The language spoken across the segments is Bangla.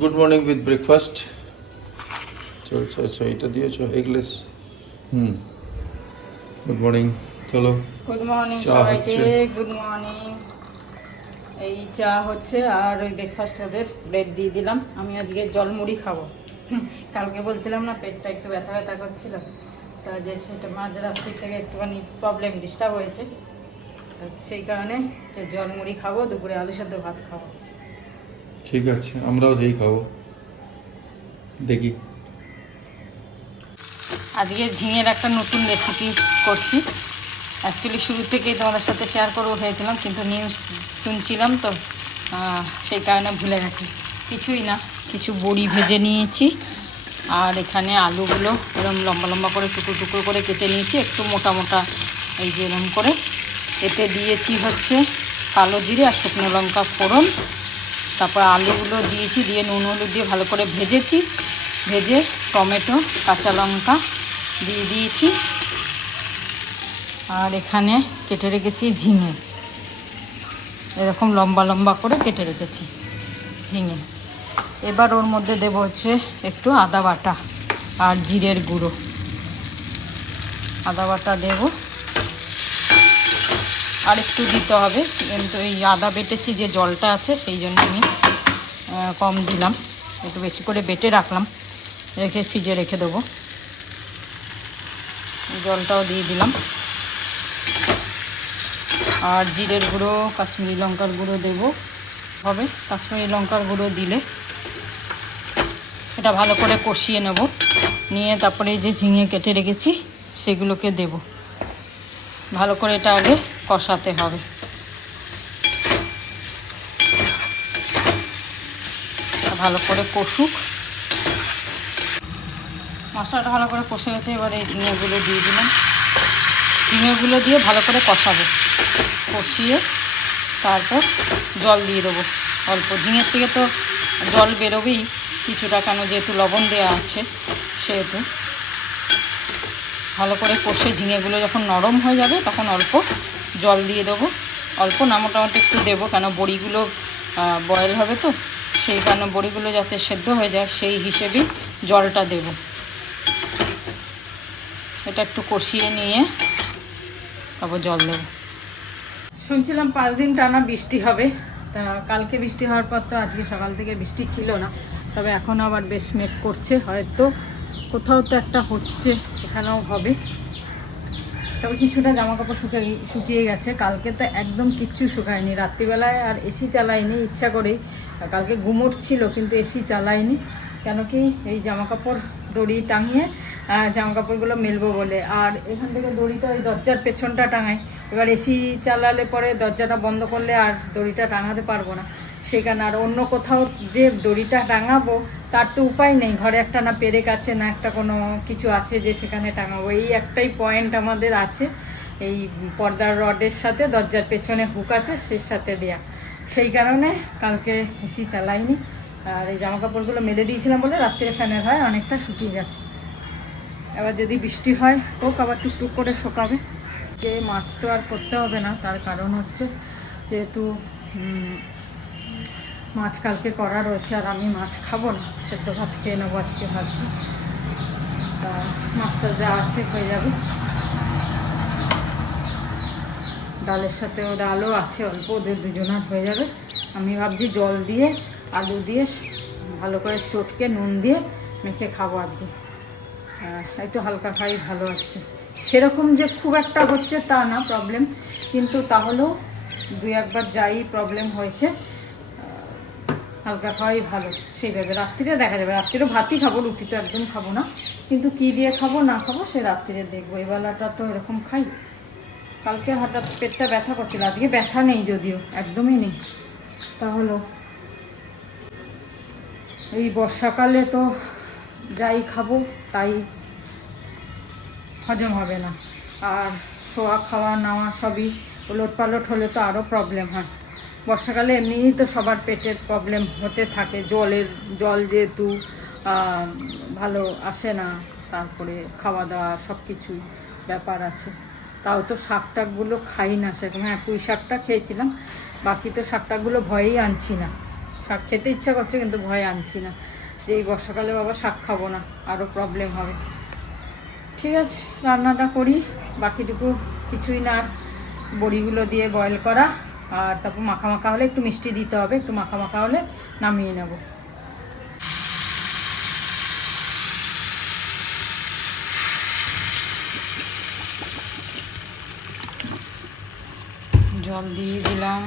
গুড মর্নিং উইথ ব্রেকফাস্ট চলছে। আচ্ছা এটা দিয়েছো এগলেস। Good morning. চলো গুড মর্নিং চা সবাইকে। হচ্ছে। Good morning. এই চা হচ্ছে আর ওই ব্রেকফাস্ট ওদের ব্রেড দিয়ে দিলাম। আমি আজকে জলমুড়ি খাবো। কালকে বলছিলাম না পেটটা একটু ব্যথা ব্যথা করছিল, তা যে সেটা মাঝরাত্রি থেকে একটুখানি প্রবলেম ডিস্টার্ব হয়েছে, তো সেই কারণে যে জলমুড়ি খাবো, দুপুরে আলু সেদ্ধ ভাত খাবো। ঠিক আছে, আমরাও সেই খাবো। দেখি আজকে ঝিঙের একটা নতুন রেসিপি করছি। অ্যাকচুয়ালি শুরু থেকেই তোমাদের সাথে শেয়ার করবো ভেবেছিলাম, কিন্তু নিউজ শুনছিলাম তো সেই কারণে ভুলে গেছি। কিছুই না, কিছু বড়ি ভেজে নিয়েছি, আর এখানে আলুগুলো এরকম লম্বা লম্বা করে টুকরো টুকরো করে কেটে নিয়েছি, একটু মোটা মোটা এই যে এরকম করে। এতে দিয়েছি হচ্ছে কালো জিরে আর শুকনো লঙ্কা ফোড়ন, তারপর আলুগুলো দিয়েছি, দিয়ে নুন হলুদ দিয়ে ভালো করে ভেজেছি। ভেজে টমেটো কাঁচা লঙ্কা দিয়ে দিয়েছি, আর এখানে কেটে রেখেছি ঝিঙে, এরকম লম্বা লম্বা করে কেটে রেখেছি ঝিঙে। এবার ওর মধ্যে দেবো হচ্ছে একটু আদা বাটা আর জিরের গুঁড়ো। আদা বাটা দেবো, আর একটু দিতে হবে, কিন্তু এই আদা বেটেছি যে জলটা আছে সেই জন্য আমি কম দিলাম, একটু বেশি করে বেটে রাখলাম, রেখে ফ্রিজে রেখে দেবো। জলটাও দিয়ে দিলাম, আর জিরের গুঁড়ো কাশ্মীরি লঙ্কার গুঁড়ো দেবো হবে। কাশ্মীরি লঙ্কার গুঁড়ো দিলে এটা ভালো করে কষিয়ে নেব, নিয়ে তারপরে এই যে ঝিঙে কেটে রেখেছি সেগুলোকে দেব। ভালো করে এটা আগে কষাতে হবে। ভালো করে কষুক, মশলাটা ভালো করে কষে গেছে। এবার এই ঝিঙেগুলো দিয়ে দিলাম, ঝিঙেগুলো দিয়ে ভালো করে কষাবো, কষিয়ে তারপর জল দিয়ে দেবো অল্প। ঝিঙের থেকে তো জল বেরোবেই কিছুটা, কেন যেহেতু লবণ দেওয়া আছে সেহেতু। ভালো করে কষে ঝিঙেগুলো যখন নরম হয়ে যাবে তখন অল্প জল দিয়ে দেবো। অল্প না, মোটামুটি একটু দেবো, কেন বড়িগুলো বয়েল হবে তো, সেই কারণে বড়িগুলো যাতে সেদ্ধ হয়ে যায় সেই হিসেবেই জলটা দেব। এটা একটু কষিয়ে নিয়ে তারপর জল দেবো। শুনছিলাম 5 দিন টানা বৃষ্টি হবে, তা কালকে বৃষ্টি হওয়ার পর তো আজকে সকাল থেকে বৃষ্টি ছিল না, তবে এখন আবার বেশ মেঘ করছে, হয়তো কোথাও তো একটা হচ্ছে, এখানেও হবে। তবে কিছুটা জামাকাপড় শুকিয়ে গেছে, কালকে তো একদম কিচ্ছু শুকায়নি। রাত্রিবেলায় আর এসি চালাইনি ইচ্ছা করেই, কালকে ঘুমোট ছিল কিন্তু এসি চালাইনি, কেন কি এই জামাকাপড় দড়ি টাঙিয়ে জামাকাপড়গুলো মেলবো বলে। আর এখান থেকে দড়িটা ওই দরজার পেছনটা টাঙাই, এবার এসি চালালে পরে দরজাটা বন্ধ করলে আর দড়িটা টাঙাতে পারবো না, সেই কারণে আর অন্য কোথাও যে দড়িটা টাঙাবো তার তো উপায় নেই। ঘরে একটা না পেরেক আছে, না একটা কোনো কিছু আছে যে সেখানে টাঙাবো। এই একটাই পয়েন্ট আমাদের আছে, এই পর্দার রডের সাথে দরজার পেছনে হুক আছে, সেই সাথে দেয়া, সেই কারণে কালকে এসি চালাইনি। আর এই জামাকাপড়গুলো মেলে দিয়েছিলাম বলে রাত্রে ফ্যানের হয় অনেকটা শুকিয়ে গেছে। এবার যদি বৃষ্টি হয় হোক, আবার টুকটুক করে শুকাবে। যে মাছ তো আর করতে হবে না, তার কারণ হচ্ছে যেহেতু মাছ কালকে করা রয়েছে, আর আমি মাছ খাবো না, সেদ্ধ ভাত খেয়ে নেবো আজকে ভাবছি। তা মাছটা যা আছে হয়ে যাবে, ডালের সাথে ও ডালও আছে অল্প, ওদের দুজনার হয়ে যাবে। আমি ভাবছি জল দিয়ে আলু দিয়ে ভালো করে চটকে নুন দিয়ে মেখে খাবো আজকে। একটু হালকা খাই ভালো আজকে, সেরকম যে খুব একটা হচ্ছে তা না প্রবলেম, কিন্তু তাহলেও 2-1 বার যাই প্রবলেম হয়েছে, হালকা খাওয়াই ভালো। সেইভাবে রাত্রিরে দেখা যাবে, রাত্রিরেও ভাতই খাবো, রুটি তো একদম খাবো না, কিন্তু কী দিয়ে খাবো না খাবো সে রাত্রিরে দেখবো। এই বেলাটা তো এরকম খাই। কালকে হঠাৎ পেটটা ব্যথা করছিল, আজকে ব্যথা নেই, যদিও একদমই নেই। তাহলে এই বর্ষাকালে তো যাই খাবো তাই হজম হবে না, আর শোয়া খাওয়া নেওয়া সবই ওলটপালট হলে তো আরও প্রবলেম হয়। বর্ষাকালে এমনিই তো সবার পেটের প্রবলেম হতে থাকে, জল যেহেতু ভালো আসে না, তারপরে খাওয়া দাওয়া সব কিছুই ব্যাপার আছে। তাও তো শাক টাকগুলো খাই না সেরকম। হ্যাঁ, পুঁই শাকটা খেয়েছিলাম, বাকি তো শাক টাকগুলো ভয়েই আনছি না। শাক খেতে ইচ্ছা করছে, কিন্তু ভয় আনছি না যে এই বর্ষাকালে বাবা শাক খাবো না, আরও প্রবলেম হবে। ঠিক আছে, রান্নাটা করি, বাকিটুকু কিছুই না, বড়িগুলো দিয়ে বয়েল করা, আর তারপর মাখা মাখা হলে একটু মিষ্টি দিতে হবে, একটু মাখা মাখা হলে নামিয়ে নেব। জল দিয়ে দিলাম,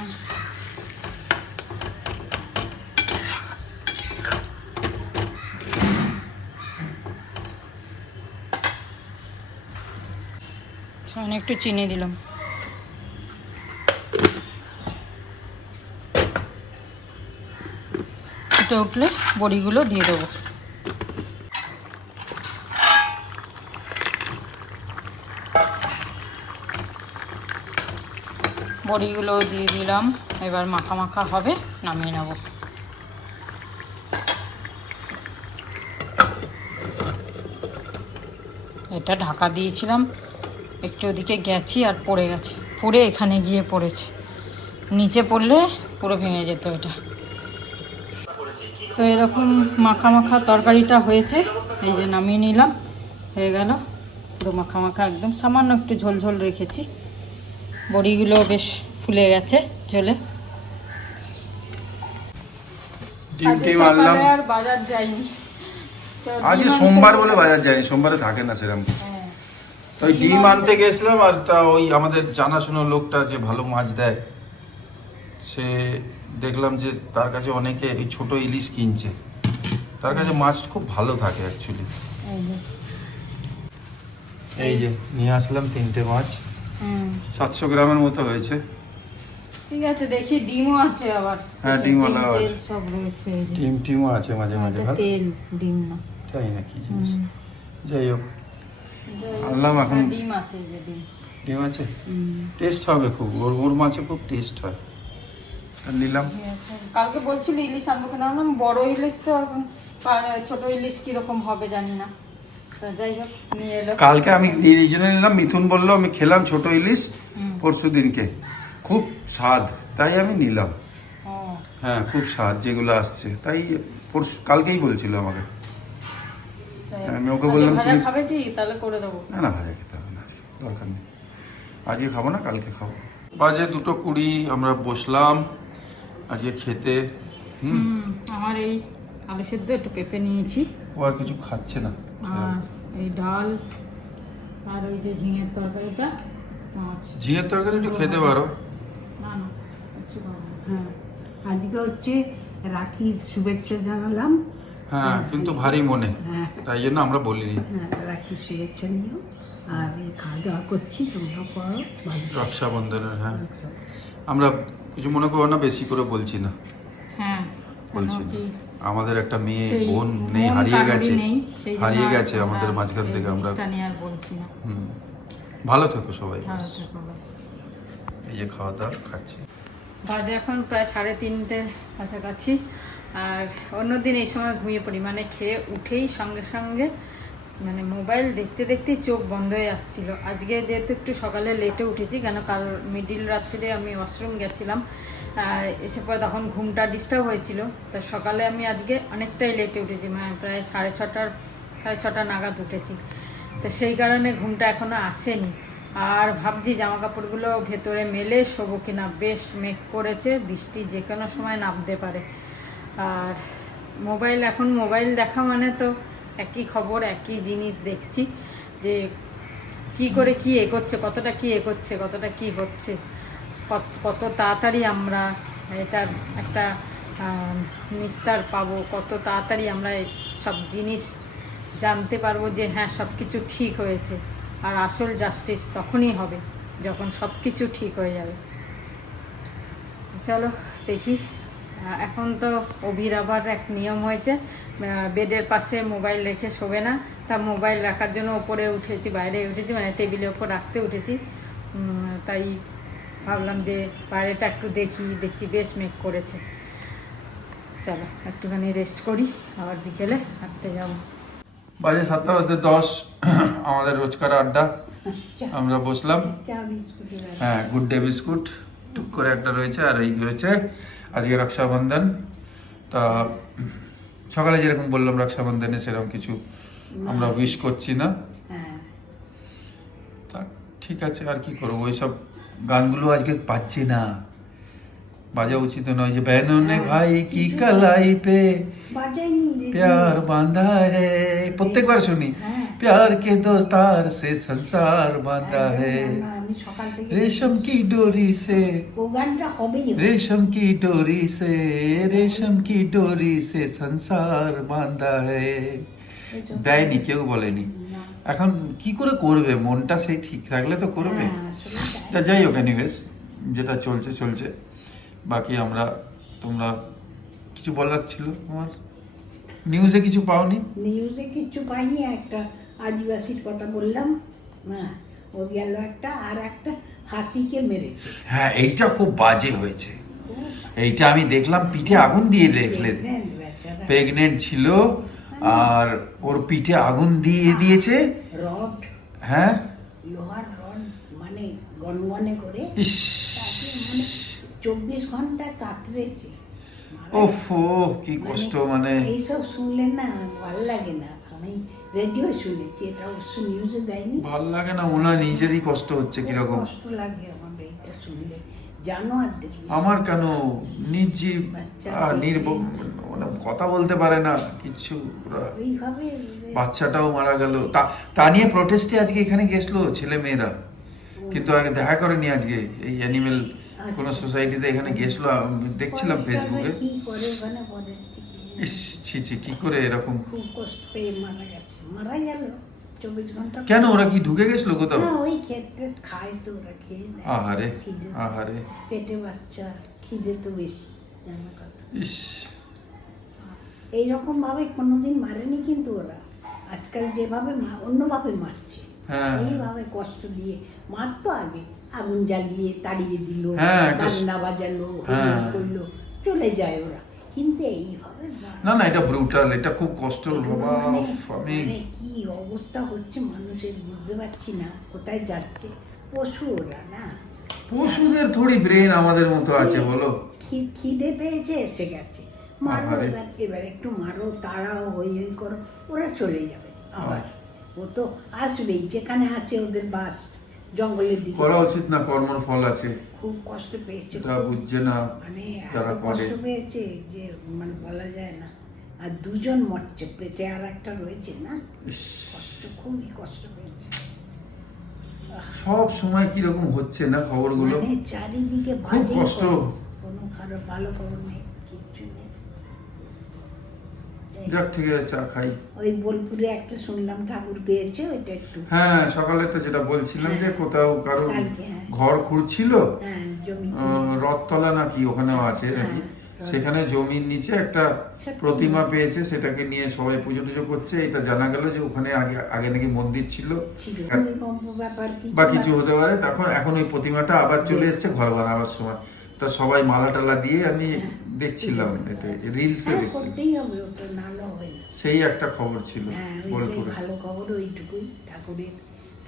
সামনে একটু চিনি দিলাম। ফুটে উঠলে বড়িগুলো দিয়ে দেবো। বড়িগুলো দিয়ে দিলাম, এবার মাখা মাখা হবে, নামিয়ে নেব। এটা ঢাকা দিয়েছিলাম, একটু ওদিকে গেছি আর পড়ে গেছে, পড়ে এখানে গিয়ে পড়েছে, নিচে পড়লে পুরো ভেঙে যেত এটা। তো এরকম মাখা মাখা তরকারিটা হয়েছে, এই যে নামিয়ে নিলাম, হয়ে গেল পুরো মাখা মাখা একদম। সামান্য একটু ঝোল ঝোল রেখেছি, বড়িগুলো বেশ ফুলে গেছে ঝোলে। আর বাজার যাইনি, আজকে সোমবার বলে বাজার যায়নি, সোমবারে থাকে না সেরকম। ওই ডিম আনতে গেছিলাম, আর তা ওই আমাদের জানাশোনা লোকটা যে ভালো মাছ দেয়, সে দেখলাম যে তার কাছে অনেকে এই ছোট ইলিশ কিনছে, তার কাছে মাছ খুব ভালো থাকে অ্যাকচুয়ালি। এই যে নিয়ে আসলাম 3টে মাছ, 700 গ্রামের মতো হয়েছে। ঠিক আছে, দেখি ডিমও আছে আবার। হ্যাঁ, ডিমওয়ালা আছে, সব রয়েছে, ডিমও আছে মাঝে মাঝে। তেল ডিম না, তাই না কি জিনিস, যাই হোক আনলাম। এখন ডিম আছে, এই যে ডিম আছে, টেস্ট হবে খুব, ওর মাছে খুব টেস্ট হয়। আর নিলাম। কালকে বলছিল ইলিশ আনবো কেন, আনলাম বড় ইলিশ, তো এখন ছোট ইলিশ কিরকম হবে জানি না, যাই হোক নিয়ে এলো। কালকে আমি এই জন্য নিলাম, মিথুন বললো, আমি খেলাম ছোট ইলিশ পরশু দিনকে, খুব স্বাদ, তাই আমি নিলাম। হ্যাঁ, খুব স্বাদ যেগুলো আসছে, তাই পরশু কালকেই বলছিল আমাকে। আমি ওকে বললাম তুমি খাবে কি, তাহলে করে দেবো। না না, ভাজা খেতে হবে না, আজকে দরকার নেই, আজকে খাবো না, কালকে খাবো। বাজে 2:20, আমরা বসলাম আজকে খেতে। আমার এই আলু সেদ্ধ, একটু পেঁপে নিয়েছি, ও আর কিছু খাচ্ছে না, আর এই ডাল, আর ওই যে ঝিঙের তরকারিটা, মাছ। ঝিঙের তরকারি একটু খেতে পারো। না না, হচ্ছে হ্যাঁ, আজকে হচ্ছে রাখির শুভেচ্ছা জানালাম। হ্যাঁ, কিন্তু ভারী মনে, তাই জন্য আমরা বলিনি। হ্যাঁ, রাখির শুভেচ্ছা নিও, আর এই খাওয়া দাওয়া করছি, তোমরা করো। রক্ষাবন্ধনের, হ্যাঁ, আমরা কিছু মনে করো না, বেশি করে বলছি না। হ্যাঁ, বলছি না, আমাদের একটা মেয়ে বোন নেই, হারিয়ে গেছে আমাদের মাঝখান থেকে। আমরা ভালো থেকো সবাই। এই যে খাওয়া দাওয়া খাচ্ছি, বাজে এখন প্রায় 3:30 কাছাকাছি। আর অন্যদিন এই সময় ঘুমিয়ে পড়ি, মানে খেয়ে উঠেই সঙ্গে সঙ্গে মানে মোবাইল দেখতে দেখতেই চোখ বন্ধ হয়ে আসছিল। আজকে যেহেতু একটু সকালে লেটে উঠেছি, কেন কাল মিডিল রাত্রিরে আমি ওয়াশরুম গেছিলাম, এসে পরে তখন ঘুমটা ডিস্টার্ব হয়েছিল, তো সকালে আমি আজকে অনেকটাই লেটে উঠেছি, মানে প্রায় 6:30 নাগাদ উঠেছি, তো সেই কারণে ঘুমটা এখনও আসেনি। আর ভাবছি জামা কাপড়গুলো ভেতরে মেলে শোবো কিনা, বেশ মেঘ করেছে, বৃষ্টি যে কোনো সময় নামতে পারে। আর এখন মোবাইল দেখা মানে তো একই খবর, একই জিনিস দেখছি, যে কি করে কি এগোচ্ছে, কতটা কি এগোচ্ছে, কতটা কি হচ্ছে, কত তাড়াতাড়ি আমরা এটার একটা নিস্তার পাবো, কত তাড়াতাড়ি আমরা সব জিনিস জানতে পারবো যে হ্যাঁ সব কিছু ঠিক হয়েছে। আর আসল জাস্টিস তখনই হবে যখন সব কিছু ঠিক হয়ে যাবে। চলো দেখি। এখন তো অভির আবার এক নিয়ম হয়েছে, বেডের পাশে মোবাইল রেখে শোবে না, তা মোবাইল রাখার জন্য ওপরে উঠেছি, বাইরে উঠেছি, মানে টেবিলের ওপর রাখতে উঠেছি। তাই ভাবলাম যে বাইরেটা একটু দেখছি বেশ মেঘ করেছে। চলো একটুখানি রেস্ট করি, আবার বিকেলে হাঁটতে যাবো। বাজে 7:10, আমাদের রোজকার আড্ডা। আমরা বসলাম, হ্যাঁ, গুড ডে বিস্কুট টুক করে একটা রয়েছে, আর এই রয়েছে আজকে রক্ষাবন্ধন, তা সকালে যেরকম বললাম রক্ষাবন্ধনে সেরকম কিছু আমরা উইশ করছি না। হ্যাঁ তা ঠিক আছে, আর কি করবো, ওইসব গানগুলো আজকে পাচ্ছি না, বাজা উচিত নয়। যে বেহনে ভাই কি কালাই পে বাজাইনি রে। प्यार बांधा है, প্রত্যেকবার শুনি, হ্যাঁ। प्यार के दो तार से संसार बांधा है, না, আমি সকাল থেকে रेशम की डोरी से, ও গানটা হবেই হবে। रेशम की डोरी से, रेशम की डोरी से संसार बांधा है। এসব দেয়নি, কেউ বলেনি। না। এখন কি করে করবে, মনটা সেই ঠিক থাকলে তো করবে। হ্যাঁ, আসলে তা যাই হোক, এনিওয়েজ যেটা চলছে চলছে। বাকি আমরা, তোমরা কিছু বলার ছিল আমার, নিউজে কিছু পাওনি? নিউজে কিছু পাইনি, একটা আদিবাসীর কথা বললাম, হ্যাঁ ও গেল একটা, আর একটা হাতিকে মেরেছে। হ্যাঁ, এইটা খুব বাজে হয়েছে। এইটা আমি দেখলাম, পিঠে আগুন দিয়ে রেখলে, Pregnant বেচারা। প্রেগনেন্ট ছিল আর ওর পিঠে আগুন দিয়ে দিয়েছে। রড, হ্যাঁ, লোহার রড, মানে গনগনে করে ইস, তাকে মানে 24 ঘন্টা কাতরেছে। ওফো, কি কষ্ট। মানে এইসব শুনলে না ভালো লাগে না। আমি রেডিও শুনেছি, এটা অবশ্য নিউজে দেয়নি। ভাল লাগে না, মনে হয় নিজেরই কষ্ট হচ্ছে কিরকম। কষ্ট লাগে আমার এইটা শুনলে, জানোয়ারদের বিষয়। আমার কেন, নির্জীব, বাচ্চা মানে কথা বলতে পারে না কিচ্ছু, ওইভাবে বাচ্চাটাও মারা গেল। তা নিয়ে প্রোটেস্টে আজকে এখানে গেছিল ছেলে মেয়েরা, কিন্তু আগে দেখা করেনি আজকে। এই অ্যানিমেল কোন সোসাইটিতে এখানে গেছিল, আমি দেখছিলাম ফেসবুকে। কি করে ওখানে ফরেস্টে গিয়ে ইস, ছি ছি, কি করে এরকম, খুব কষ্ট পেয়ে মারা গেছে, মারা গেল 24 ঘন্টা। কেন ওরা কি ঢুকে গেছিল কোথাও? না, ওই ক্ষেত্রে খায় তো, ওরা খেয়ে নেয়। আহারে, খিদে তো, আহারে, পেটে বাচ্চা, খিদে তো বেশি, জানা কথা। ইস, এইরকম ভাবে কোনোদিন মারেনি কিন্তু ওরা, আজকাল যেভাবে অন্যভাবে মারছে, হ্যাঁ। এইভাবে কষ্ট দিয়ে মারতো। আগে আগুন জ্বালিয়ে তাড়িয়ে দিল, হ্যাঁ, একটা বাজনা বাজালো, হ্যাঁ। করলো, চলে যায় ওরা। কিন্তু এইভাবে না না, এটা ব্রুটাল, এটা খুব কষ্ট বাবা। মানে আমি কি অবস্থা হচ্ছে মানুষের বুঝতে পারছি না, কোথায় যাচ্ছে। পশু ওরা না, পশুদের থোড়ি ব্রেন আমাদের মতো আছে বলো? খিদে পেয়েছে, এসে গেছে, মারো আহারে। এবার একটু মারো, তাড়াও, হই হই করো, ওরা চলে যাবে আবার। ও তো আসবেই, যেখানে আছে ওদের বাস, জঙ্গলের দিকে। করা উচিত না, কর্মর ফল আছে, খুব কষ্ট পেয়েছে, এটা বুঝছে না মানে এত যারা করে। কষ্ট পেয়েছে যে মানে বলা যায় না। আর দুজন মরছে, পেটে আর একটা রয়েছে না, ইস, কষ্ট, খুবই কষ্ট পেয়েছে। সব সময় কিরকম হচ্ছে না খবরগুলো, মানে চারিদিকে খুব বাজে কষ্ট। খবর, কোনো খারাপ ভালো খবর নেই, কিচ্ছু নেই। যাক, ঠিক আছে, চা খাই। ওই বোলপুরে একটা শুনলাম ঠাকুর পেয়েছে, ওইটা একটু, হ্যাঁ, সকালে তো যেটা বলছিলাম যে কোথাও কারোর কালকে, হ্যাঁ। ঘর খুঁড়ছিল, হ্যাঁ জমি রথতলা নাকি ওখানেও আছে নাকি, সেখানে জমির নিচে একটা প্রতিমা পেয়েছে, সেটাকে নিয়ে সবাই পুজো টুজো করছে। এটা জানা গেল যে ওখানে আগে আগে নাকি মন্দির ছিল ছিল, ভূমিকম্প ব্যাপার বা কিছু হতে পারে। তখন এখন ওই প্রতিমাটা আবার চলে এসেছে ঘর বানাবার সময়। তা সবাই মালা টালা দিয়ে, আমি দেখছিলাম, এতে রিলসে হ্যাঁ, দেখছিলাম, করতেই হবে, ওটা নাহলে হয় না। সেই একটা খবর ছিল হ্যাঁ, ওইটাই বোলপুরে। ভালো খবর, ওইটুকুই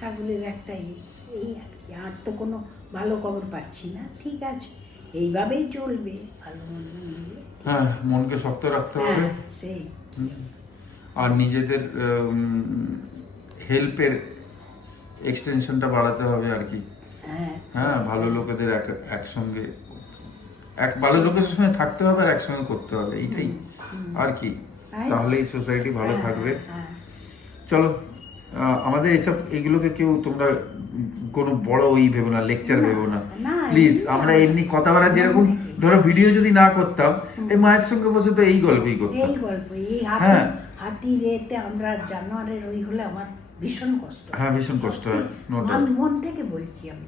ঠাকুরের একটাই, এই আর কি, আর তো কোনো ভালো খবর পাচ্ছি না। ঠিক আছে, এইভাবেই চলবে, ভালো মন্দ মিলিয়ে। হ্যাঁ, মনকে শক্ত রাখতে হবে, হ্যাঁ, সেই আর নিজেদের হেল্পের এক্সটেনশনটা বাড়াতে হবে আর কি। হ্যাঁ, হ্যাঁ, ভালো লোকেদের একসঙ্গে, ভালো লোকের সঙ্গে থাকতে হবে আর একসঙ্গে করতে হবে, এইটাই আর কি। তাহলেই সোসাইটি ভালো থাকবে। হ্যাঁ, চলো, আমাদের এগুলোকে কেউ তোমরা কোনো বড় ভেবো না, লেকচার ভেবো না না, প্লিজ। আমরা এমনি কথা বলা, যেরকম ধরো ভিডিও যদি না করতাম, এই মায়ের সঙ্গে বসে তো এই গল্পই করতাম। এই গল্প, এই হ্যাঁ। হাতির এতে আমরা জানোয়ারের ওই হলে আমার ভীষণ কষ্ট। হ্যাঁ, ভীষণ কষ্ট হয়, no doubt। আমি মন থেকে বলছি, আমি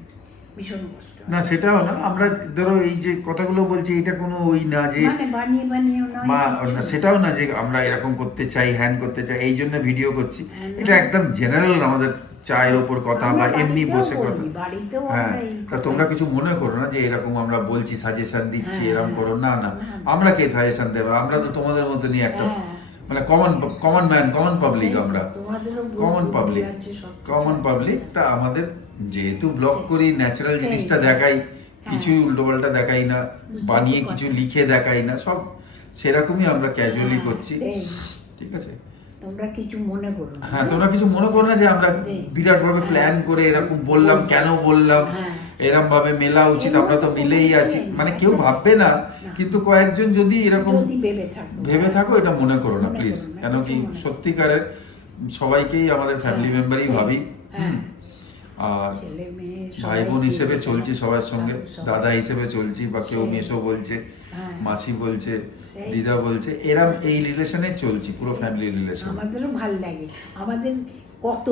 ভীষণ কষ্ট হয়। না, সেটাও না, আমরা ধরো এই যে কথাগুলো বলছি, এটা কোনো ওই না যে মানে বানিয়ে বানিয়ে নয়, না, সেটাও না যে আমরা এরকম করতে চাই, হ্যান করতে চাই, এই জন্য ভিডিও করছি। হ্যাঁ, না। এটা একদম জেনারেল আমাদের চায়ের ওপর কথা বা আমরা এমনি বাড়িতেও বসে বলি, কথা। বাড়িতেও হ্যাঁ, আমরা এই তা কথা- তোমরা কিছু মনে করো না যে এরকম আমরা বলছি, সাজেশন দিচ্ছি, হ্যাঁ, এরকম করো না। না, না। আমরা কে সাজেশন দেবো? আমরা তো তোমাদের মতনই একটা, হ্যাঁ। মানে কমন ম্যান, কমন পাবলিক। সেই তো, আমরা তোমাদেরও কমন বুদ্ধি পাবলিক, আছে, সব কিছু কমন আছে। পাবলিক। তা আমাদের যেহেতু ব্লগ করি, ন্যাচারাল সেই। জিনিসটা দেখাই, কিছুই উল্টোপাল্টা দেখাই না, দুটো বানিয়ে কথা। কিছু লিখে দেখাই না, সব সেরকমই আমরা ক্যাজুয়ালি হ্যাঁ, করছি, সেই। ঠিক আছে? তোমরা কিছু মনে করো না। হ্যাঁ, তোমরা কিছু মনে করো না যে আমরা বিরাট ভাবে প্ল্যান করে এরকম বললাম, কেন বললাম, হ্যাঁ। এরকম ভাবে মেলা উচিত, আমরা তো মিলেই আছি, মানে কেউ ভাববে না, কিন্তু কয়েকজন যদি এরকম যদি ভেবে থাকো এটা মনে করো না মনে প্লিজ, করো না, কেন কি কিছু মনে করো না। সত্যিকারের সবাইকেই আমাদের ফ্যামিলি মেম্বারই সেই। ভাবি। হ্যাঁ। আর ছেলে মেয়ে ভাই বোন হিসেবে চলছি সবার সঙ্গে, সবাই। দাদা হিসেবে চলছি, বা কেউ সেই। মেসো বলছে, হ্যাঁ। মাসি বলছে, সেই। দিদা বলছে, এরম এই রিলেশনে চলছি, পুরো ফ্যামিলি রিলেশন। আমাদেরও ভাল লাগে। আমাদের কত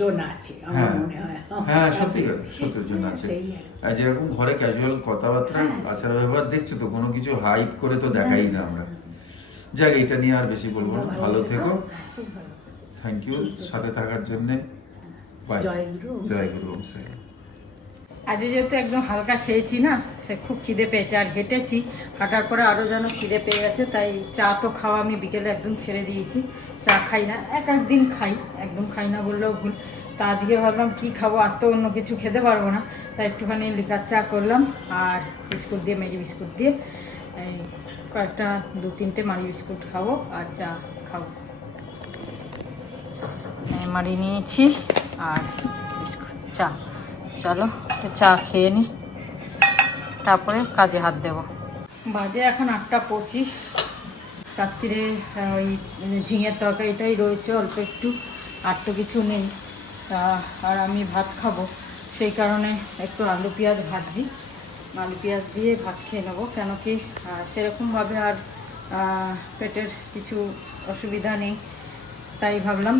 জন আছে আমার হ্যাঁ মনে হয়। হ্যাঁ, সত্যিকার জন্য আছে। সেই আর কি। আর যেরকম ঘরে ক্যাজুয়াল কথাবার্তা, হ্যাঁ। আচার ব্যবহার দেখছো তো, কোনো কিছু হাইপ করে তো দেখাই না আমরা। যাক, এটা নিয়ে আর বেশি বলবো না, তোমরা ভালো থেকো, হ্যাঁ, খুব ভালো থেকো। থ্যাংক ইউ সাথে থাকার জন্য, বাই, জয় গুরু। জয় গুরু ওম সাই। আজকে যেহেতু একদম হালকা খেয়েছি না, সে খুব খিদে পেয়েছে, আর হেঁটেছি, হাঁটার পরে আরও যেন খিদে পেয়ে গেছে, তাই চা তো খাওয়া আমি বিকেলে একদম ছেড়ে দিয়েছি, চা খাই না, একদিন খাই, একদম খাই না বললেও ভুল। তা আজকে ভাবলাম কি খাবো, আর তো অন্য কিছু খেতে পারবো না, তাই একটুখানি লিকার চা করলাম, আর বিস্কুট দিয়ে, ম্যাগি বিস্কুট দিয়ে এই কয়েকটা 2-3টে মারি বিস্কুট খাবো আর চা খাবো। মারি নিয়েছি আর বিস্কুট, চা। চলো চা খেয়ে নিই, তারপরে কাজে হাত দেব। বাজে এখন 8টা 25। রাত্রিরে ওই ঝিঙের তরকারিটাই রয়েছে অল্প একটু, আর তো কিছু নেই। তা আর আমি ভাত খাবো, সেই কারণে একটু আলু পেঁয়াজ ভাজি, আলু পেঁয়াজ দিয়ে ভাত খেয়ে নেবো, কেন কি সেরকমভাবে আর পেটের কিছু অসুবিধা নেই, তাই ভাবলাম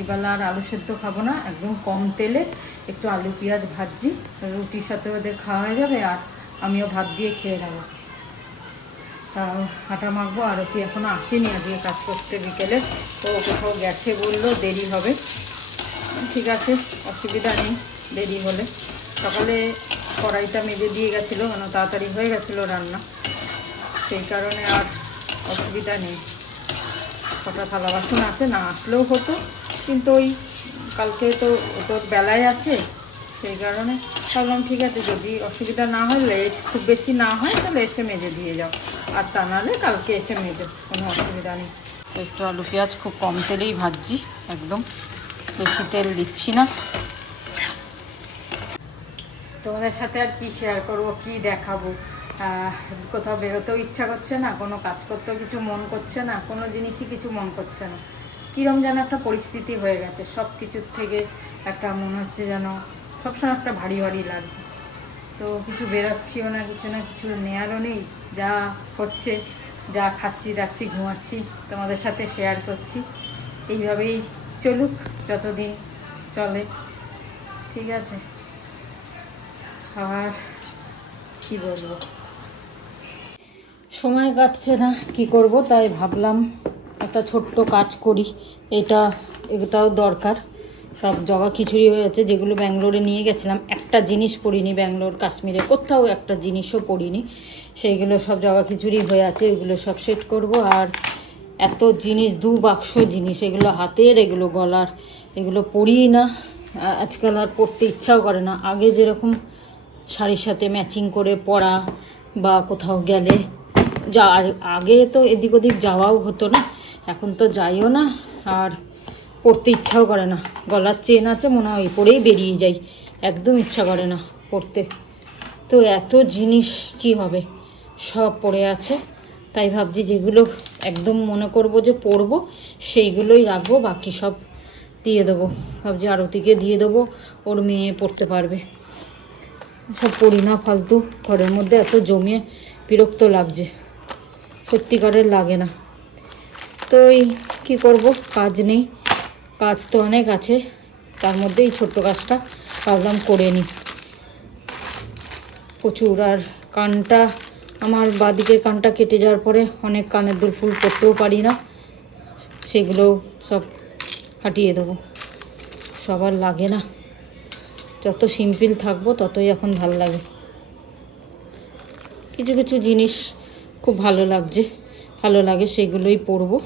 এবেলা আর আলু সেদ্ধ খাবো না, একদম কম তেলে একটু আলু পেঁয়াজ ভাজি, রুটির সাথে ওদের খাওয়া হয়ে যাবে, আর আমিও ভাত দিয়ে খেয়ে নেবো। তা আটা মাখবো, আরতি এখনও আসেনি আজকে কাজ করতে বিকেলে, ও কোথাও গেছে বললো, দেরি হবে। ঠিক আছে, অসুবিধা নেই, দেরি হলে। সকালে কড়াইটা মেজে দিয়ে গেছিলো, কেন তাড়াতাড়ি হয়ে গেছিলো রান্না, সেই কারণে আর অসুবিধা নেই। কটা থালা বাসন আছে, না আসলেও হতো, কিন্তু ওই কালকে তো তোর বেলায় আছে, সেই কারণে ভাবলাম ঠিক আছে, যদি অসুবিধা না হয়, লেট খুব বেশি না হয়, তাহলে এসে মেজে দিয়ে যাও, আর তা নাহলে কালকে এসে মেজো, কোনো অসুবিধা নেই। একটু আলু পেঁয়াজ খুব কম তেলেই ভাজছি, একদম বেশি তেল দিচ্ছি না। তোমাদের সাথে আর কি শেয়ার করবো, কি দেখাবো, কোথাও বেরোতেও ইচ্ছা করছে না, কোনো কাজ করতেও কিছু মন করছে না, কোনো জিনিসই কিছু মন করছে না, কীরকম যেন একটা পরিস্থিতি হয়ে গেছে, সব কিছুর থেকে একটা মনে হচ্ছে যেন সবসময় একটা ভারী ভারী লাগছে। তো কিছু বেরোচ্ছিও না, কিছু না কিছু নেয়ারও নেই, যা হচ্ছে, যা খাচ্ছি দাচ্ছি ঘুমাচ্ছি, তোমাদের সাথে শেয়ার করছি, এইভাবেই চলুক যতদিন চলে, ঠিক আছে। আর কি বলবো, সময় কাটছে না, কি করব, তাই ভাবলাম একটা ছোট্ট কাজ করি, এটাও দরকার। সব জগা খিচুড়ি হয়ে যাচ্ছে, যেগুলো ব্যাঙ্গালোরে নিয়ে গেছিলাম, একটা জিনিস পড়িনি, ব্যাঙ্গালোর কাশ্মীরে কোথাও একটা জিনিসও পড়িনি, সেইগুলো সব জগা খিচুড়ি হয়ে আছে, এগুলো সব সেট করব। আর এত জিনিস, 2 বাক্স জিনিস, এগুলো হাতের, এগুলো গলার, এগুলো পরিই না আজকাল, আর পরতে ইচ্ছাও করে না। আগে যেরকম শাড়ির সাথে ম্যাচিং করে পরা, বা কোথাও গেলে আগে তো এদিক ওদিক যাওয়াও হতো না, এখন তো যাইও না, আর পরতে ইচ্ছাও করে না। গলার চেন আছে, মনে হয় পরেই বেরিয়ে যাই, একদম ইচ্ছা করে না পরতে। তো এত জিনিস কি হবে, সব পড়ে আছে, তাই ভাবছি যেগুলো একদম মনে করব যে পরবো, সেইগুলোই রাখবো, বাকি সব দিয়ে দেবো। ভাবছি আরতিকে দিয়ে দেবো, ওর মেয়ে পড়তে পারবে। সব পড়ি না ফালতু, ঘরের মধ্যে এত জমিয়ে বিরক্ত লাগছে, সত্যিকারের লাগে না। তো এই কী করবো, কাজ নেই, কাজ তো অনেক আছে, তার মধ্যে এই ছোট্ট কাজটা ভাবলাম করে নিই। প্রচুর, আর কানটা, আমার বাঁদিকের কানটা কেটে যাওয়ার পরে অনেক কানের দুল ফুল করতেও পারি না, সেগুলোও সব হাটিয়ে দেবো, সবার লাগে না। যত সিম্পল থাকবো ততই এখন ভালো লাগে। কিছু কিছু জিনিস খুব ভালো লাগে, সেগুলোই পরবো,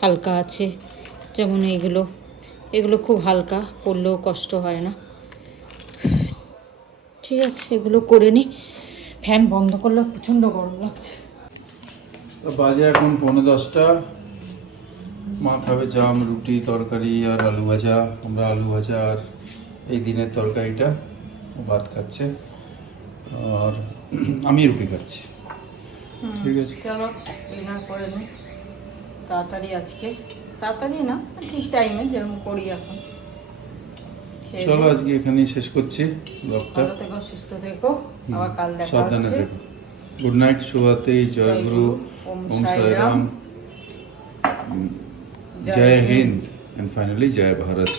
হালকা আছে, যেমন এগুলো খুব হালকা, পরলেও কষ্ট হয় না। ঠিক আছে, এগুলো করে নিই। ফ্যান বন্ধ করলে প্রচণ্ড গরম লাগছে। তো বাজে এখন 10:45। মা খাবে জাম, রুটি, তরকারি আর আলু ভাজা। আমরা আলু ভাজা আর এই দিনের তরকারিটা, ও ভাত খাচ্ছে আর আমি রুটি খাচ্ছি। ঠিক আছে, চলো ডিনার করে নিই তাড়াতাড়ি। আজকে তাড়াতাড়ি না, ঠিক টাইমে যেরকম করি এখন। খেয়ে চলো নিই। আজকে এখানেই শেষ করছি ব্লগটা। ভালো থেকো, সুস্থ থেকো, আবার কাল দেখা সাবধানে হচ্ছে। থেকো। গুড নাইট, শুভরাত্রি, জয় গুরু, ওম সাই রাম, জয় Hind, and finally Joy Bharat.